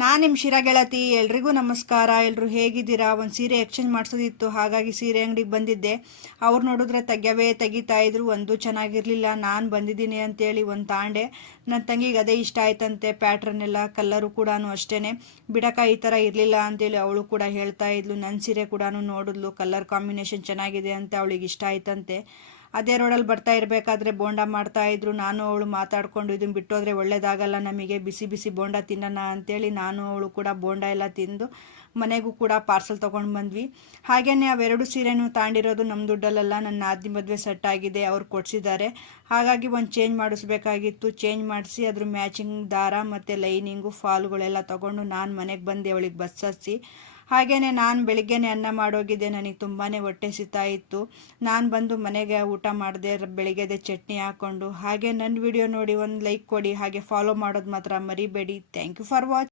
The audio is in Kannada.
ನಾನು ನಿಮ್ಮ ಶಿರಾ ಗೆಳತಿ. ಎಲ್ರಿಗೂ ನಮಸ್ಕಾರ. ಎಲ್ಲರೂ ಹೇಗಿದ್ದೀರಾ? ಒಂದು ಸೀರೆ ಎಕ್ಸ್ಚೇಂಜ್ ಮಾಡಿಸೋದಿತ್ತು, ಹಾಗಾಗಿ ಸೀರೆ ಅಂಗಡಿಗೆ ಬಂದಿದ್ದೆ. ಅವ್ರು ನೋಡಿದ್ರೆ ತೆಗಿತಾ ಇದ್ರು, ಒಂದು ಚೆನ್ನಾಗಿರಲಿಲ್ಲ. ನಾನು ಬಂದಿದ್ದೀನಿ ಅಂತೇಳಿ ಒಂದು ತಾಂಡೆ. ನನ್ನ ತಂಗಿಗೆ ಅದೇ ಇಷ್ಟ ಆಯ್ತಂತೆ, ಪ್ಯಾಟ್ರನ್ ಎಲ್ಲ, ಕಲ್ಲರು ಕೂಡ ಅಷ್ಟೇ. ಬಿಡಕ ಈ ಥರ ಇರಲಿಲ್ಲ ಅಂತೇಳಿ ಅವಳು ಕೂಡ ಹೇಳ್ತಾ ಇದ್ಲು. ನನ್ನ ಸೀರೆ ಕೂಡ ನೋಡಿದ್ಲು, ಕಲರ್ ಕಾಂಬಿನೇಷನ್ ಚೆನ್ನಾಗಿದೆ ಅಂತ ಅವಳಿಗೆ ಇಷ್ಟ ಆಯ್ತಂತೆ. ಅದೇ ರೋಡಲ್ಲಿ ಬರ್ತಾ ಇರಬೇಕಾದ್ರೆ ಬೋಂಡ ಮಾಡ್ತಾ ಇದ್ರು. ನಾನು ಅವಳು ಮಾತಾಡ್ಕೊಂಡು ಇದನ್ನು ಬಿಟ್ಟೋದ್ರೆ ಒಳ್ಳೇದಾಗಲ್ಲ, ನಮಗೆ ಬಿಸಿ ಬಿಸಿ ಬೋಂಡ ತಿನ್ನೋಣ ಅಂತೇಳಿ ನಾನು ಅವಳು ಕೂಡ ಬೋಂಡ ಎಲ್ಲ ತಿಂದು ಮನೆಗೂ ಕೂಡ ಪಾರ್ಸಲ್ ತೊಗೊಂಡು ಬಂದ್ವಿ. ಹಾಗೆಯೇ ಅವೆರಡು ಸೀರೆನೂ ತಾಂಡಿರೋದು ನಮ್ಮ ದುಡ್ಡಲ್ಲೆಲ್ಲ. ನನ್ನ ನಾದಿನಿ ಮದುವೆ ಸೆಟ್ ಆಗಿದೆ, ಅವ್ರು ಕೊಡಿಸಿದ್ದಾರೆ. ಹಾಗಾಗಿ ಒಂದು ಚೇಂಜ್ ಮಾಡಿಸ್ಬೇಕಾಗಿತ್ತು. ಚೇಂಜ್ ಮಾಡಿಸಿ ಅದ್ರ ಮ್ಯಾಚಿಂಗ್ ದಾರ ಮತ್ತು ಲೈನಿಂಗು ಫಾಲ್ಗಳೆಲ್ಲ ತೊಗೊಂಡು ನಾನು ಮನೆಗೆ ಬಂದೆ ಅವಳಿಗೆ ಬಸ್ ಹಚ್ಚಿ. ಹಾಗೆಯೇ ನಾನು ಬೆಳಿಗ್ಗೆನೇ ಅನ್ನ ಮಾಡೋಗಿದ್ದೆ, ನನಗೆ ತುಂಬಾ ಹೊಟ್ಟೆ ಸಿಗ್ತಾ ಇತ್ತು. ನಾನು ಬಂದು ಮನೆಗೆ ಊಟ ಮಾಡಿದೆ, ಬೆಳಿಗ್ಗೆದೆ ಚಟ್ನಿ ಹಾಕ್ಕೊಂಡು. ಹಾಗೆ ನನ್ನ ವಿಡಿಯೋ ನೋಡಿ ಒಂದು ಲೈಕ್ ಕೊಡಿ, ಹಾಗೆ ಫಾಲೋ ಮಾಡೋದು ಮಾತ್ರ ಮರಿಬೇಡಿ. Thank you for watching.